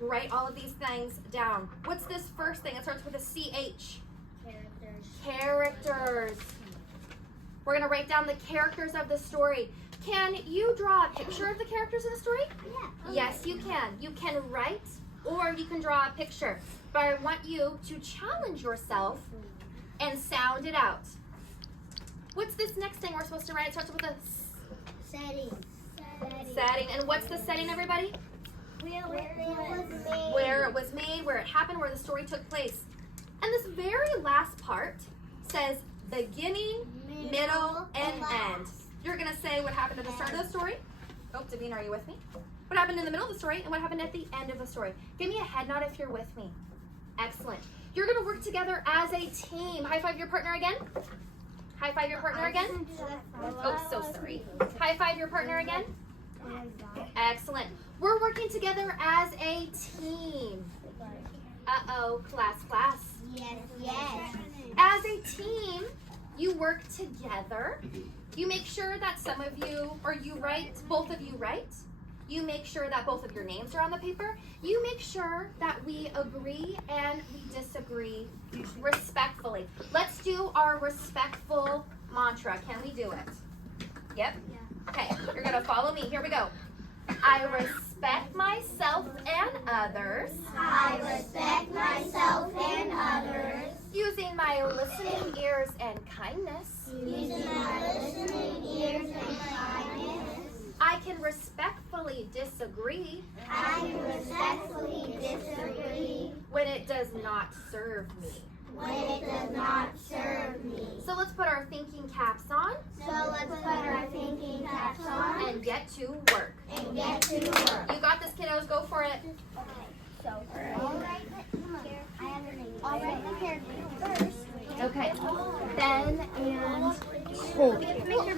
Write all of these things down. What's this first thing? It starts with a CH. Characters. We're going to write down the characters of the story. Can you draw a picture of the characters of the story? Yeah. Yes, you can. You can write or you can draw a picture. But I want you to challenge yourself and sound it out. What's this next thing we're supposed to write? It starts with a Setting. setting. And what's the setting, everybody? Where it was made, where it happened, where the story took place. And this very last part says beginning, middle, and end. You're going to say what happened at the start of the story. Oh, Davina, are you with me? What happened in the middle of the story and what happened at the end of the story. Give me a head nod if you're with me. Excellent. You're going to work together as a team. High five your partner again. High five your partner again. Oh, so sorry. High five your partner again. Excellent. We're working together as a team. Uh-oh, class. Yes. As a team, you work together. You make sure that some of you, or you write, both of you write. You make sure that both of your names are on the paper. You make sure that we agree and we disagree respectfully. Let's do our respectful mantra. Can we do it? Yep. Okay, you're gonna follow me. Here we go. I respect myself and others. I respect myself and others. Using my listening ears and kindness. Using my listening ears and kindness. I can respectfully disagree I can respectfully disagree when it does not serve me. when it does not serve me. So let's put our thinking caps on So let's put our thinking caps on and get to work. and get to work. You got this, kiddos. Go for it. So, I'll write the character first. Okay. Ben and Colby.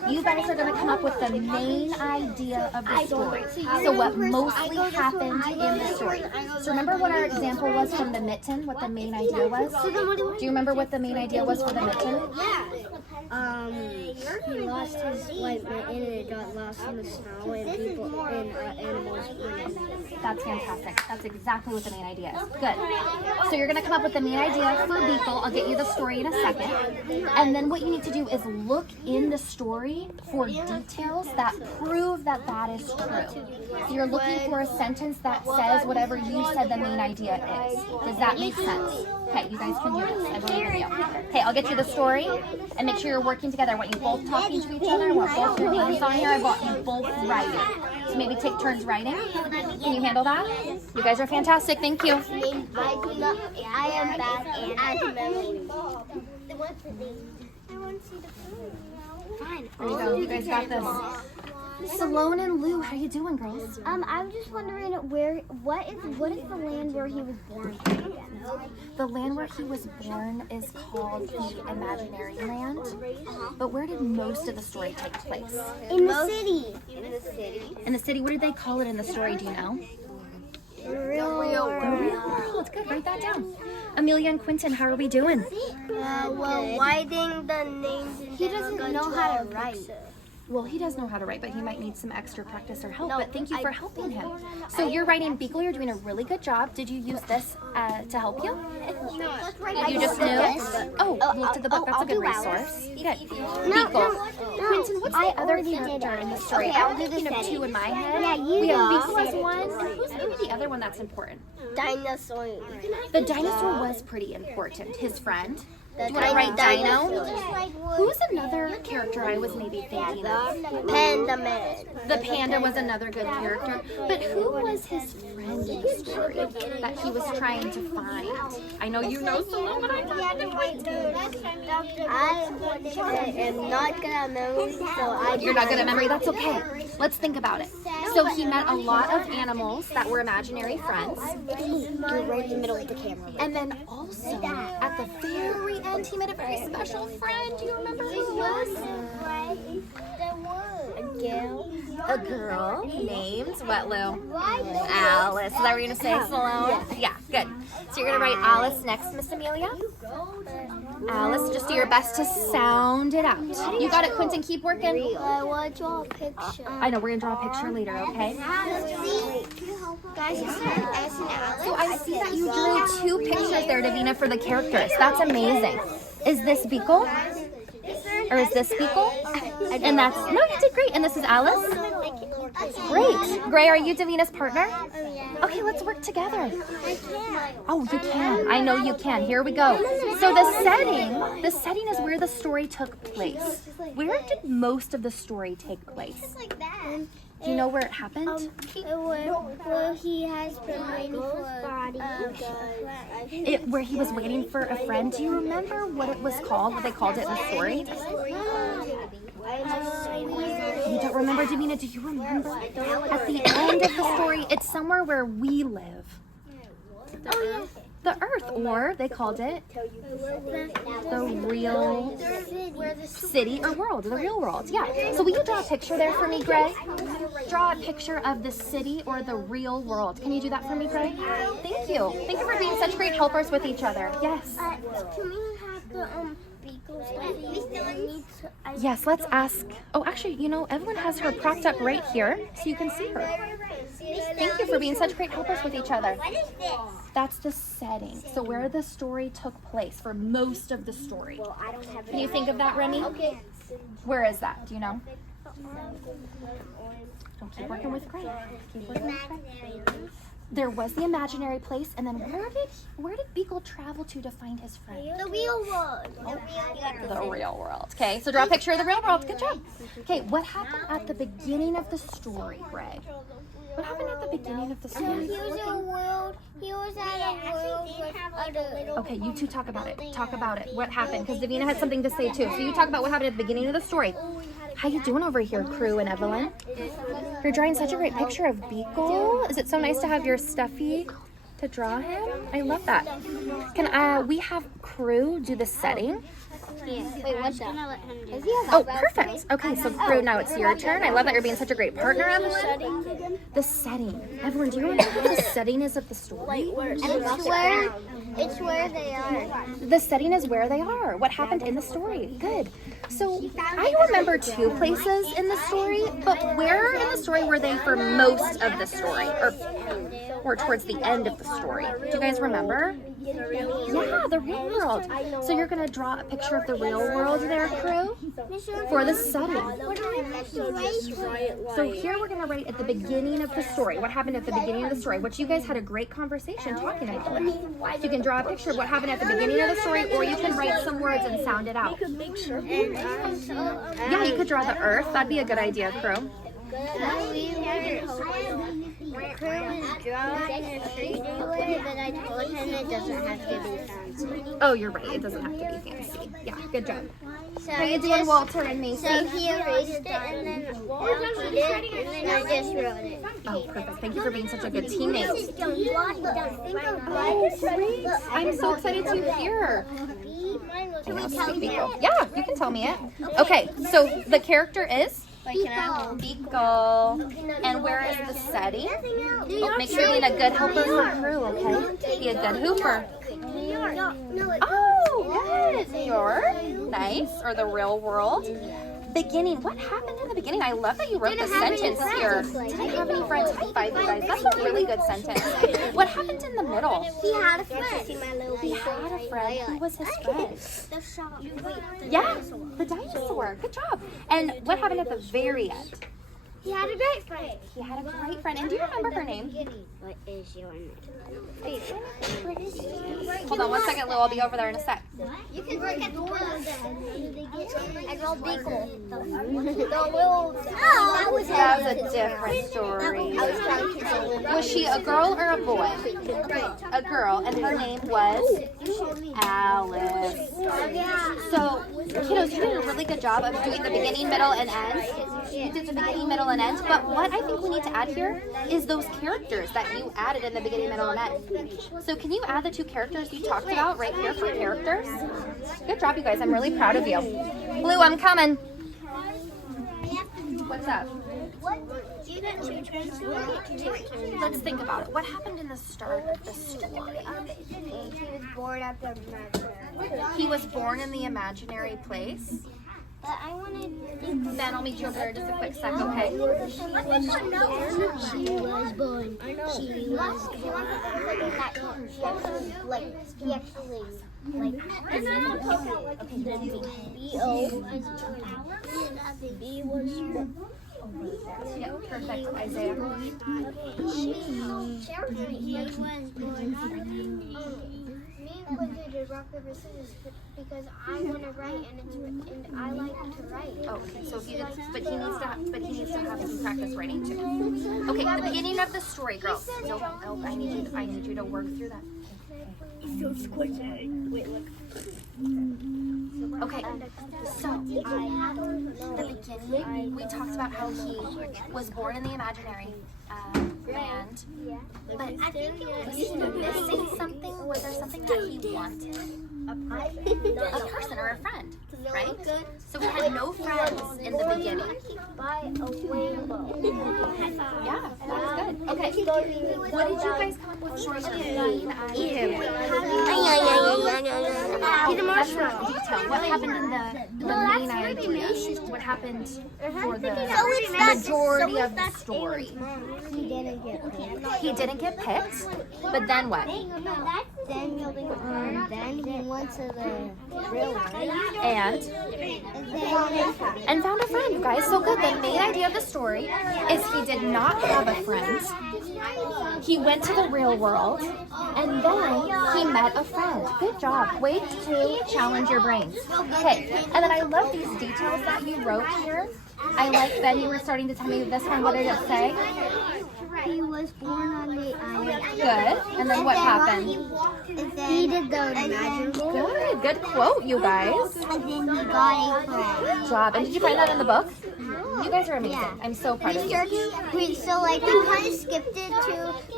You guys are going to come up with the main idea of the story. So what mostly happened in the story. So remember what our example was from the mitten, what the main idea was? Do you remember what the main idea was for the mitten? He lost his white mitten and it got lost in the snow and people and animals went in. That's fantastic. That's exactly what the main idea is. Good. So you're going to come up with the main idea for Beagle. I'll get you the story in a second. And then what you need to do is look in the story for details that prove that that is true. So you're looking for a sentence that says whatever you said the main idea is. Does that make sense? Okay, you guys can do this. I believe in you. Okay, I'll get you the story and make sure you're working together. I want you both talking to each other. I want both your names on here. I want you both writing. So maybe take turns writing. Can you handle that? You guys are fantastic. Thank you. I am bad and I'm memory. What's the name? I want to see the food. Fine. There you go. You guys got this. Salone and Lou, how you doing, girls? I'm just wondering what is the land where he was born? The land where he was born is called the Imaginary Land. But where did most of the story take place? In the city. In the city. What did they call it in the story? Do you know? The real The real world. Good. Write that down. Amelia and Quentin, how are we doing? Well, why didn't the names? He doesn't know how to write. Well, he does know how to write, but he might need some extra practice or help. But thank you for helping him. So you're writing Beagle. You're doing a really good job. Did you use this to help you? You just knew? Oh, look to the book. That's a good resource. Good. Beagle. Quentin, what's the other character in the story? I'm thinking of two in my head. Yeah, you We have know. Beagle as one. Who's maybe the other one that's important? Dinosaur. The dinosaur was pretty important. His friend. Do you want to write Dino? Who's another character I was maybe thinking of? Panda Man. The panda was another good character. But who was his friend in the story that he was trying to find? I know you know Salome, but I don't I am not good at memory, so I. You're not good at memory? That's okay. Let's think about it. So he met a lot of animals that were imaginary friends. You're right in the middle of the camera. And then also, at the very end, he met a very special friend. Do you remember who it was? A girl named what, Lou? Alice. Is that what you're going to say, Salome? Yeah, good. So you're going to write Alice next, Miss Amelia? Alice, just do your best to sound it out. You got it, Quentin. Keep working. I want to draw a picture. I know, we're going to draw a picture later, okay? Guys, is there S and Alice? So I see that you drew 2 pictures there, Davina, for the characters. That's amazing. Is this Beagle? Or is this Beagle? And that's, no, you did great. And this is Alice? Great. Gray, are you Davina's partner? Okay, let's work together. Oh, you can. I know you can. Here we go. So the setting is where the story took place. Where did most of the story take place? Do you know where it happened? Where he has been waiting for Where he was waiting for a friend. Do you remember what it was called? What they called it in the story? You don't remember, Davina? Do you remember? At the end of the story, it's somewhere where we live. The Earth, or they called it the real city or world, the real world. Yeah. So will you draw a picture there for me, Gray? Draw a picture of the city or the real world. Can you do that for me, Gray? Thank you. Thank you for being such great helpers with each other. Yes. Can we have the beagles? Yes, let's ask. Oh, actually, you know, Evelyn has her propped up right here, so you can see her. Thank you for being such great helpers with each other. What is this? That's the setting. So where the story took place for most of the story. Well, I don't have it. Can you think of that, Remy? Okay. Where is that? Do you know? Don't keep working with Gray. Keep working with Gray. There was the imaginary place, and then where did Beagle travel to find his friend? The real world. The real world. Okay, so draw a picture of the real world. Good job. Okay, what happened at the beginning of the story, Gray? What happened at the beginning of the story? He was at a world with other. Okay, you two talk about it. Talk about it. What happened? Because Davina had something to say too. So you talk about what happened at the beginning of the story. How you doing over here, Crew and Evelyn? You're drawing such a great picture of Beagle. Is it so nice to have your stuffy to draw him? I love that. Can we have Crew do the setting? Wait, what's that? Oh, perfect. Okay, so Crew, now it's your turn. I love that you're being such a great partner, Evelyn. The setting. Evelyn, do you remember what the setting is of the story? It's where they are. The setting is where they are. What happened in the story? Good. So I remember 2 places in the story, but where in the story were they for most of the story, or towards the end of the story? Do you guys remember? Yeah, the real world. So you're gonna draw a picture of the real world there, Crew, for the setting. So here we're gonna write at the beginning of the story. What happened at the beginning of the story? Which you guys had a great conversation talking about it. So you can draw a picture of what happened at the beginning of the story, or you can write some words and sound it out. Yeah, you could draw the Earth. That'd be a good idea, Crew. Crew was drawing a 3D way, but I told him it doesn't have to be fancy. Oh, you're right. It doesn't have to be fancy. Yeah, good job. So How you doing, Walter and Macy? So he erased it and then emptied it, and then I just wrote it. Oh, perfect. Thank you for being such a good teammate. Oh, I'm so excited to hear. Can we tell him? Yeah, you can tell me it. Okay, so the character is Beagle. And where is the setting? Oh, make sure you're being a good helper for Crew, okay? Be a good hooper. Oh, good. New York. Nice. Or the real world. Beginning. What happened in the beginning? I love that you wrote the sentence here. Didn't have any friends. High five, you guys. That's a really good sentence. What happened in the middle? He had a friend. He had a friend. Who was his friend? Yeah, the dinosaur. Good job. And what happened at the very end? He had a great friend. He had a great friend. And do you remember her name? What is your name? Hold on 1 second, Lou. I'll be over there in a sec. You can work at the world. I draw Beagle. That was a different story. Was she a girl or a boy? A girl, and her name was Alice. So, kiddos, you did a really good job of doing the beginning, middle, and end. You did the beginning, middle, and end. But what I think we need to add here is those characters that you added in the beginning, middle, and end. So can you add the 2 characters you talked about right here for characters? Good job, you guys. I'm really proud of you. Blue, I'm coming. What's up? Let's think about it. What happened in the start of the story? He was bored after He was born in the imaginary place. But I wanted. Ben, I'll meet you over there in just a quick sec, okay? She was born. He wants to do something that he actually, like, B was born. Yeah, perfect, Isaiah. Me and Quincy did rock, paper, scissors because I want to write and I like to write. Oh, okay, so if you did, but he needs to have some practice writing too. Okay, the beginning of the story, girls. Nope, I need you to work through that. So squishy. Wait, look. Okay, so the beginning, we talked about how he was born in the imaginary land, but was he missing something? Was there something that he wanted? A person or a friend, right? So we had no friends in the beginning. Buy a rainbow. Yeah, that was good. Okay, what did you guys come up with for the main idea? He's a marshmallow. Detail. What happened in the main idea? What happened for the majority of the story? He didn't get picked. He didn't get picked, but then what? Then he went to the real world. And found a friend, guys. So good. The main idea of the story is he did not have a friend. He went to the real world, and then he met a friend. Good job. Way to challenge your brains. Okay, and then I love these details that you wrote here. I like that you were starting to tell me this one. What did it say? He was born on the island. Good. And then what happened? He did the imaginable. Good. Good quote, you guys. And then he got a friend. Good job. And did you find that in the book? You guys are amazing. I'm so proud of you. We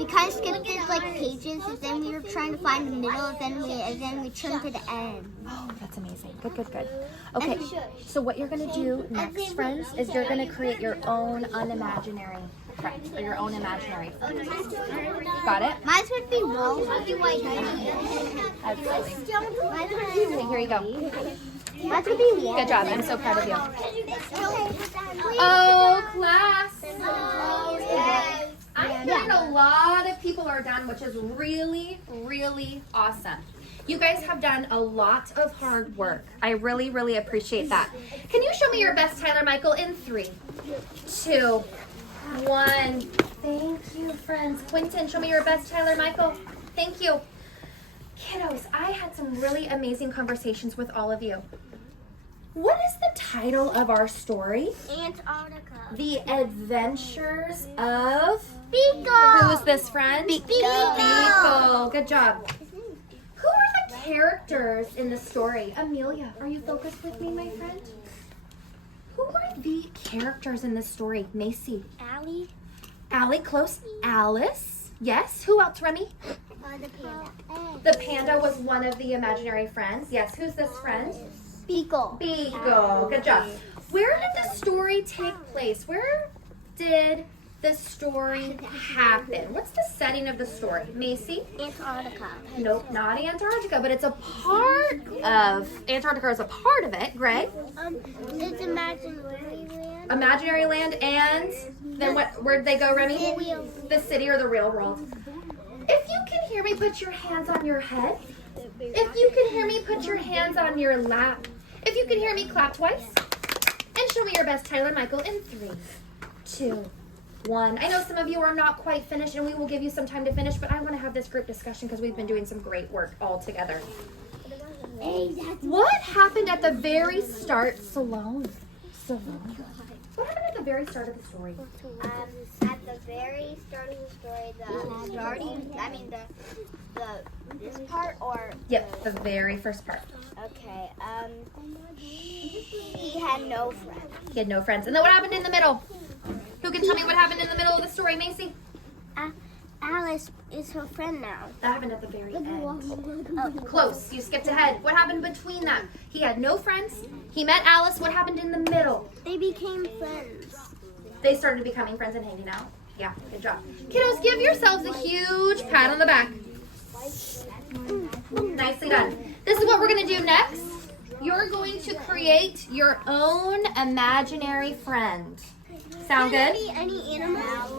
kind of skipped it like pages, and then we were trying to find the middle, and then we turned to the end. Oh, that's amazing. Good. Okay, so what you're going to do next, friends, is you're going to create your own unimaginary friend, or your own imaginary friend. Got it? Mine would be Mo. Absolutely. Okay, here you go. Mine would be Mo. Good job. I'm so proud of you. Oh, class. I'm hearing a lot of people are done, which is really, really awesome. You guys have done a lot of hard work. I really, really appreciate that. Can you show me your best, Tyler Michael, in 3, 2, 1. Thank you, friends. Quentin, show me your best, Tyler Michael. Thank you. Kiddos, I had some really amazing conversations with all of you. What is the title of our story? Antarctica. The Adventures of... Beagle. Who is this friend? Beagle. Good job. Who are the characters in the story? Amelia, are you focused with me, my friend? Who are the characters in the story? Macy. Allie. Allie, close. Alice. Yes. Who else, Remy? The panda. The panda was one of the imaginary friends. Yes. Who's this friend? Beagle. Beagle. Good job. Where did the story take place? Where did the story happen? What's the setting of the story? Macy? Antarctica. Nope, not Antarctica, but it's a part of, Antarctica is a part of it. Greg? It's imaginary land. Imaginary land, and then where'd they go, Remy? The city or the real world. If you can hear me, put your hands on your head. If you can hear me, put your hands on your lap. If you can hear me, clap twice. And show me your best, Tyler Michael, in 3, 2, 1. I know some of you are not quite finished, and we will give you some time to finish, but I want to have this group discussion because we've been doing some great work all together. What happened at the very start, Salome? What happened at the very start of the story? At the very start of the story, this part or? Yep, the very first part. Okay, he had no friends. He had no friends. And then what happened in the middle? Who can tell me what happened in the middle of the story, Macy? Alice is her friend now. That happened at the very end. Close. You skipped ahead. What happened between that? He had no friends. He met Alice. What happened in the middle? They became friends. They started becoming friends and hanging out. Yeah, good job. Kiddos, give yourselves a huge pat on the back. Nicely done. This is what we're going to do next. You're going to create your own imaginary friend. Sound good? Any animals?